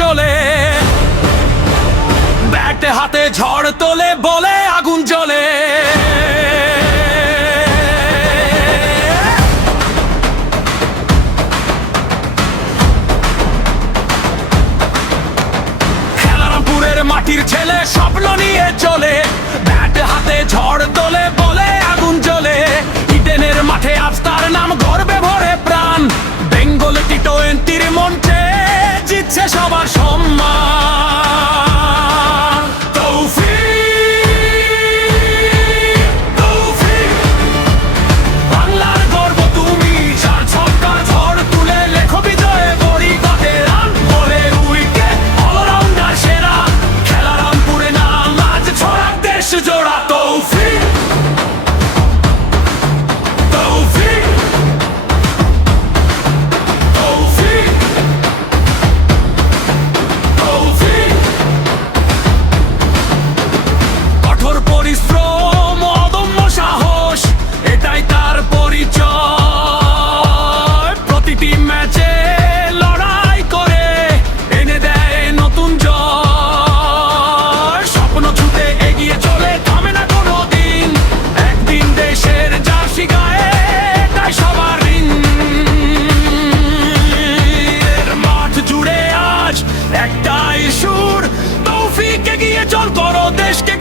চলে, ব্যাট হাতে ঝড় তোলে, বলে আগুন জ্বলে। খেলারামপুরের মাটির ছেলে স্বপ্ন নিয়ে চলে, ব্যাট হাতে ঝড় তোলে, বলে আগুন জ্বলে। ইডেনের মাঠে আজ তার নাম গর্বে ভরে প্রাণ, বেঙ্গল টি-20-র মঞ্চে জিতছে সবার সম্মান। তৌফিক, তৌফিক, বাংলার গর্ব তুমি, চার ছক্কার ঝড় তুলে লেখো বিজয়ে বড়ি কতে রান, বলে উইকেট অলরাউন্ডার সেরা, খেলারামপুরে নাম আজ ছড়াক দেশ জোড়া। তৌফিক, তৌফিক, তৌফিক, তৌফিক। কঠোর পরিশ্রম, অদম্য সাহস, এটাই তার পরিচয়। প্রতিটি ম্যাচে লড়াই করে এনে দেয় নতুন জয়। স্বপ্ন ছুটে এগিয়ে চলে, থামে না কোনো দিন, একদিন দেশের জার্সি গায়ে এটাই সবার ঋণ। মাঠ জুড়ে আজ একটাই সুর, তৌফিক এগিয়ে চল, করো দেশকে